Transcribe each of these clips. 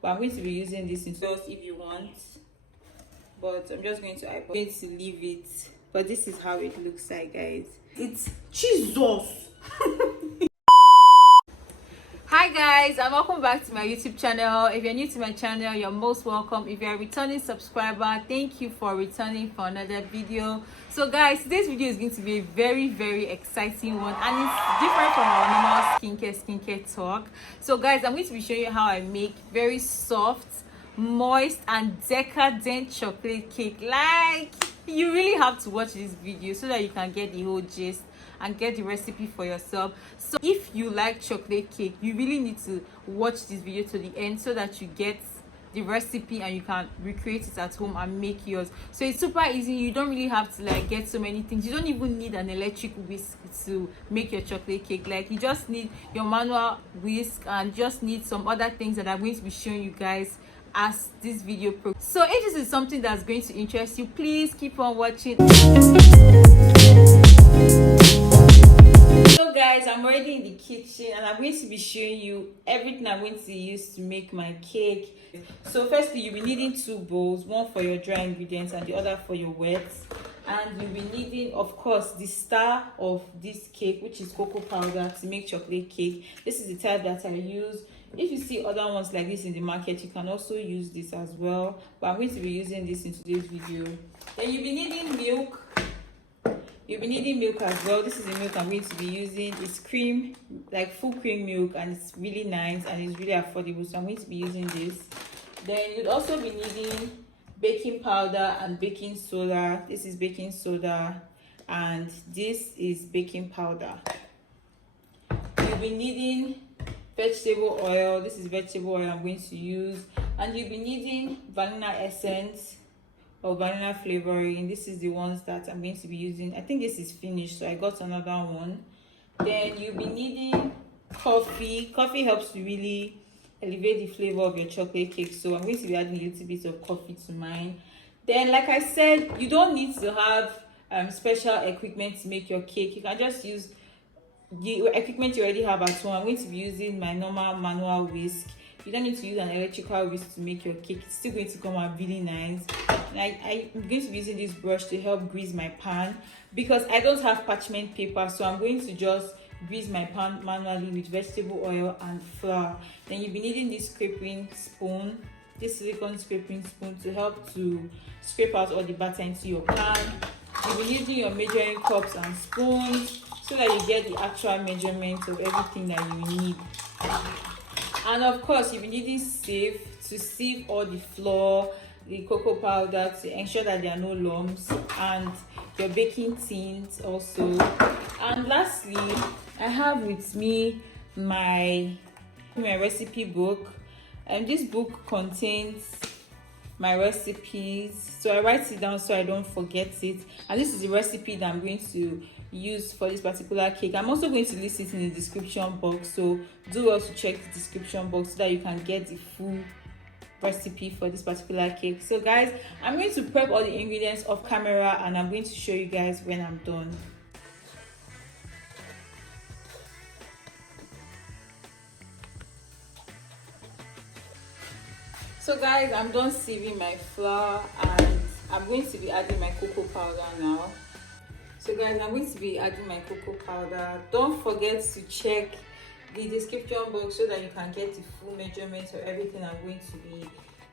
but I'm going to be using this in sauce if you want, but I'm just going to leave it. But this is how it looks like, guys. It's Jesus. Hi guys, and welcome back to my YouTube channel. If you're new to my channel, you're most welcome. If you're a returning subscriber, thank you for returning for another video. So guys, today's video is going to be a very exciting one, and it's different from our normal skincare talk. So guys, I'm going to be showing you how I make very soft, moist and decadent chocolate cake. Like, you really have to watch this video so that you can get the whole gist and get the recipe for yourself. So if you like chocolate cake, you really need to watch this video to the end so that you get the recipe and you can recreate it at home and make yours. So it's super easy. You don't really have to like get so many things. You don't even need an electric whisk to make your chocolate cake. Like, you just need your manual whisk and just need some other things that I'm going to be showing you guys as this video progresses. So if this is something that's going to interest you, please keep on watching. So guys, I'm already in the kitchen and I'm going to be showing you everything I'm going to use to make my cake. So firstly, you'll be needing 2 bowls, one for your dry ingredients and the other for your wet. And you'll be needing, of course, the star of this cake, which is cocoa powder, to make chocolate cake. This is the type that I use. If you see other ones like this in the market, you can also use this as well, but I'm going to be using this in today's video. Then you'll be needing milk. You'll be needing milk as well. This is the milk I'm going to be using. It's cream, like full cream milk, and it's really nice and it's really affordable, so I'm going to be using this. Then you'd also be needing baking powder and baking soda. This is baking soda and this is baking powder. You'll be needing vegetable oil. This is vegetable oil I'm going to use. And you'll be needing vanilla essence or vanilla flavoring. This is the ones that I'm going to be using. I think this is finished, so I got another one. Then you'll be needing coffee. Coffee helps to really elevate the flavor of your chocolate cake, so I'm going to be adding a little bit of coffee to mine. Then, like I said, you don't need to have special equipment to make your cake. You can just use the equipment you already have at home. I'm going to be using my normal manual whisk. You don't need to use an electrical whisk to make your cake. It's still going to come out really nice. And I'm going to be using this brush to help grease my pan because I don't have parchment paper, so I'm going to just grease my pan manually with vegetable oil and flour. Then you'll be needing this scraping spoon, this silicone scraping spoon, to help to scrape out all the batter into your pan. You'll be using your measuring cups and spoons so that you get the actual measurement of everything that you need. And of course, you'll be needing sieve to sieve all the flour, the cocoa powder, to ensure that there are no lumps, and your baking tins also. And lastly, I have with me my recipe book, and this book contains my recipes, so I write it down so I don't forget it. And this is the recipe that I'm going to use for this particular cake. I'm also going to list it in the description box, so do well to check the description box so that you can get the full recipe for this particular cake. So guys, I'm going to prep all the ingredients off camera and I'm going to show you guys when I'm done. So guys, I'm done sieving my flour and I'm going to be adding my cocoa powder now. So guys, I'm going to be adding my cocoa powder. Don't forget to check the description box so that you can get the full measurements of everything I'm going to be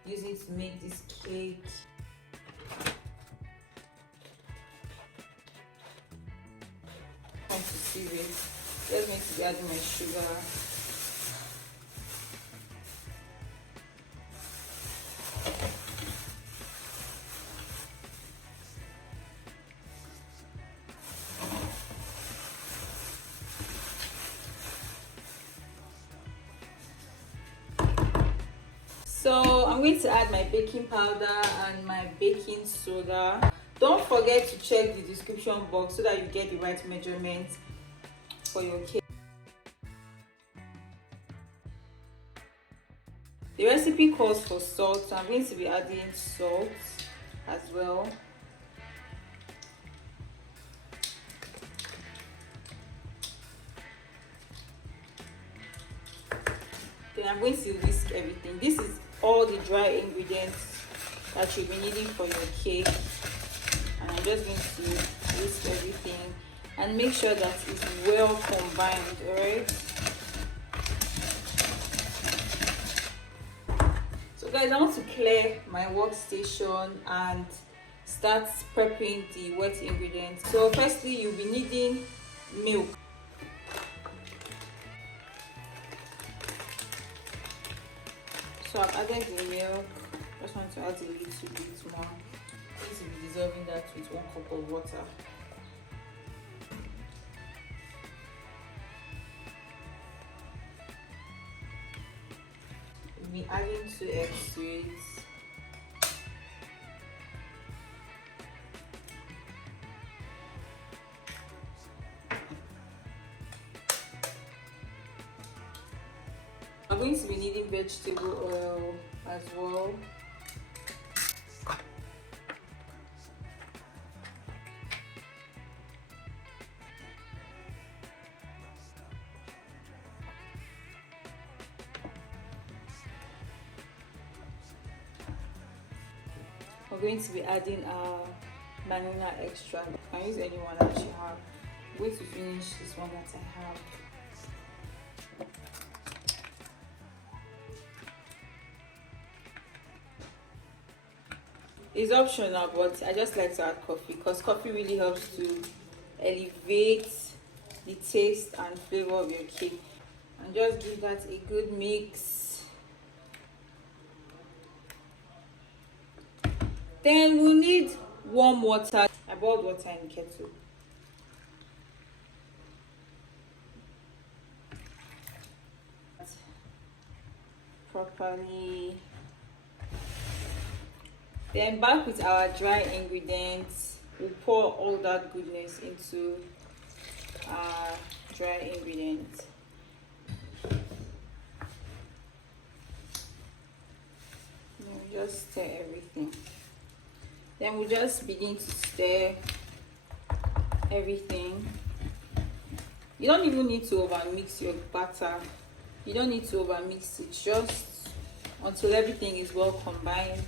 using to make this cake. I'm going to sieve it. Just going to be adding my sugar. So I'm going to add my baking powder and my baking soda. Don't forget to check the description box so that you get the right measurements for your cake. The recipe calls for salt, so I'm going to be adding salt as well. Then I'm going to whisk everything. This is all the dry ingredients that you'll be needing for your cake, and I'm just going to whisk everything and make sure that it's well combined. All right, so guys, I want to clear my workstation and start prepping the wet ingredients. So firstly, you'll be needing milk. So I've added the milk. Just want to add a little bit more. This will be dissolving that with 1 cup of water. We'll be adding 2 eggs to it. I'm going to be needing vegetable oil as well. We're going to be adding our banana extract. You can use any one that you have. I'm going to finish this one that I have. It's optional, but I just like to add coffee because coffee really helps to elevate the taste and flavor of your cake. And just give that a good mix. Then we'll need warm water. I boiled water in the kettle. Properly. Then back with our dry ingredients, we'll pour all that goodness into our dry ingredients. Then we just stir everything. Then we'll just begin to stir everything. You don't even need to overmix your batter. You don't need to overmix it, just until everything is well combined.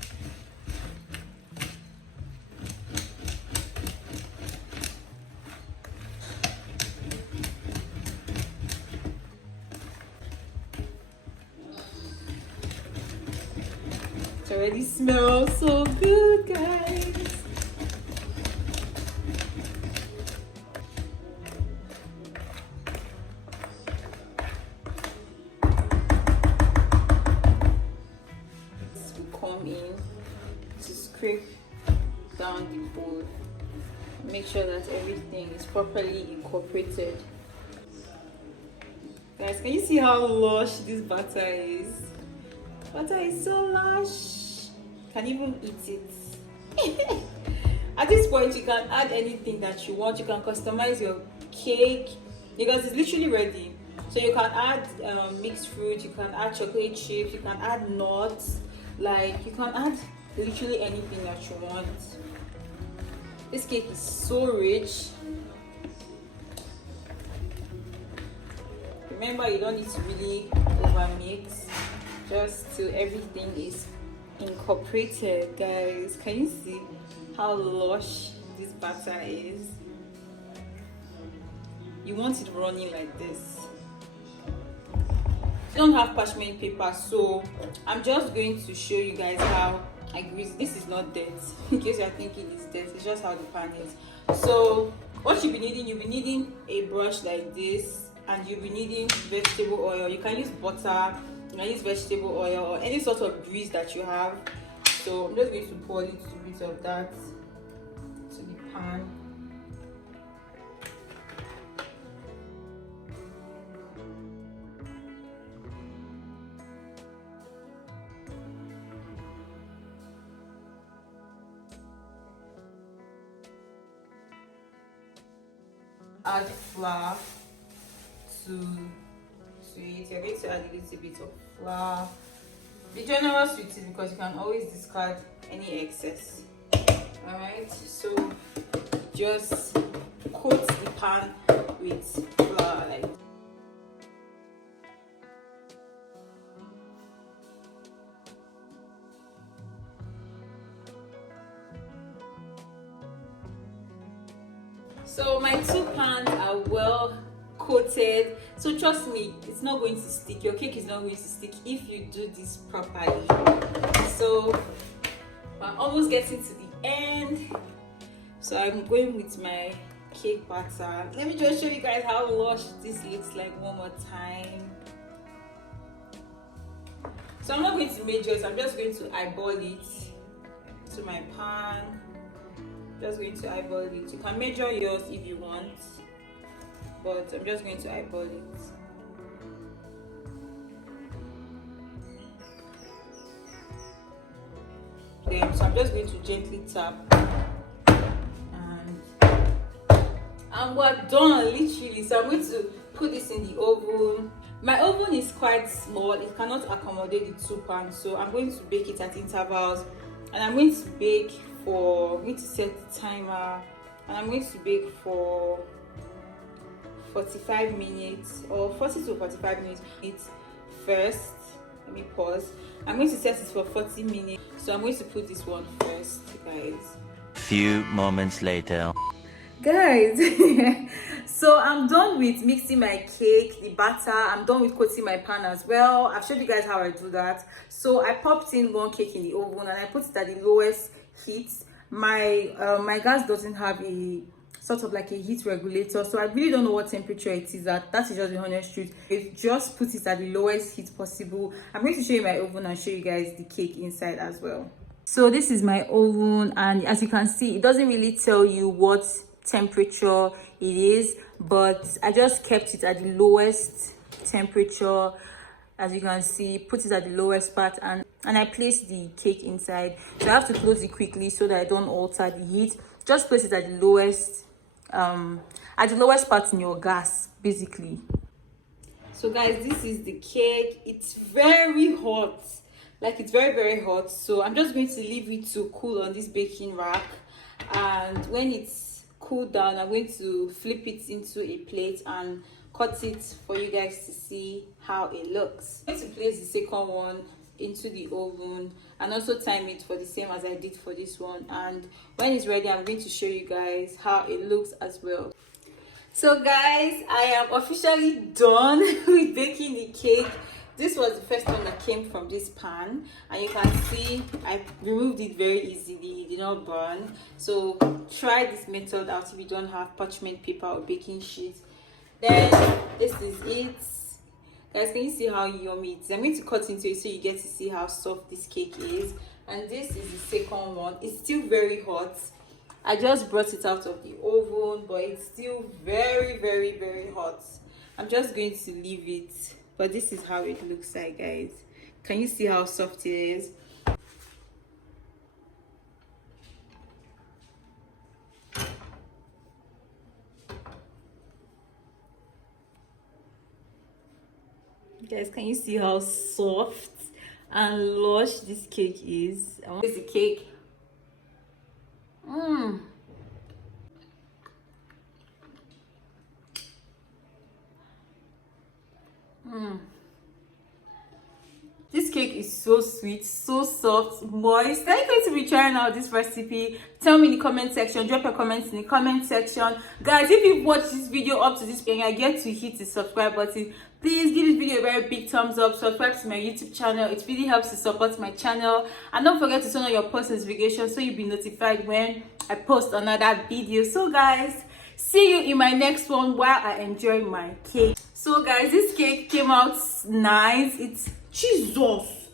It already smells so good, guys. We come in to scrape down the bowl. Make sure that everything is properly incorporated. Guys, can you see how lush this butter is? Butter is so lush. Can even eat it. At this point, you can add anything that you want. You can customize your cake because it's literally ready. So you can add mixed fruit, you can add chocolate chips, you can add nuts. Like, you can add literally anything that you want. This cake is so rich. Remember, you don't need to really overmix, just till everything is incorporated. Guys, can you see how lush this batter is? You want it running like this. I don't have parchment paper, so I'm just going to show you guys how I grease. This is not dirt, in case you're thinking it's dirt. It's just how the pan is. So what you'll be needing a brush like this, and you'll be needing vegetable oil. You can use butter, you can use vegetable oil, or any sort of grease that you have. So I'm just going to pour a little bit of that to the pan. Add flour to it. You're going to add a little bit of flour. Be generous with it because you can always discard any excess. Alright, so just coat the pan with flour like that. So my 2 pans are well coated, so trust me, it's not going to stick. Your cake is not going to stick if you do this properly. So I'm almost getting to the end, so I'm going with my cake batter. Let me just show you guys how lush this looks like one more time. So I'm not going to measure it, I'm just going to eyeball it to my pan. Just going to eyeball it. You can measure yours if you want, but I'm just going to eyeball it. Then, so I'm just going to gently tap, and we're done, literally. So I'm going to put this in the oven. My oven is quite small, it cannot accommodate the 2 pans, so I'm going to bake it at intervals, and I'm going to bake for, I'm going to set the timer, and I'm going to bake for 45 minutes or 40 to 45 minutes. First, let me pause. I'm going to set it for 40 minutes, so I'm going to put this one first, guys. Few moments later. Guys, so I'm done with mixing my cake, the batter. I'm done with coating my pan as well. I've showed you guys how I do that. So I popped in 1 cake in the oven and I put it at the lowest heat. My gas doesn't have a sort of like a heat regulator, so I really don't know what temperature it is at. That is just the honest truth. Just put it at the lowest heat possible. I'm going to show you my oven and show you guys the cake inside as well. So this is my oven, and as you can see, it doesn't really tell you what temperature it is, but I just kept it at the lowest temperature. As you can see, put it at the lowest part, and I placed the cake inside. So I have to close it quickly so that I don't alter the heat. Just place it at the lowest part in your gas, basically. So guys, this is the cake. It's very hot, like it's very, very hot. So I'm just going to leave it to cool on this baking rack, and when it's cooled down, I'm going to flip it into a plate and cut it for you guys to see how it looks. I'm going to place the second one into the oven and also time it for the same as I did for this one, and when it's ready, I'm going to show you guys how it looks as well. So guys, I am officially done with baking the cake. This was the first one that came from this pan, and you can see I removed it very easily. It did not burn. So try this method out if you don't have parchment paper or baking sheet. Then this is it. Guys, can you see how yummy it is? I'm going to cut into it so you get to see how soft this cake is. And this is the second one. It's still very hot. I just brought it out of the oven, but it's still very, very, very hot. I'm just going to leave it. But this is how it looks like, guys. Can you see how soft it is? Guys, can you see how soft and lush this cake is? This is the cake. This cake is so sweet, so soft, moist. Are you going to be trying out this recipe? Tell me in the comment section. Drop your comments in the comment section. Guys, if you've watched this video up to this point and I get to hit the subscribe button, please give this video a very big thumbs up. Subscribe to my YouTube channel. It really helps to support my channel. And don't forget to turn on your post notifications so you'll be notified when I post another video. So guys, see you in my next one while I enjoy my cake. So guys, this cake came out nice. It's Jesus.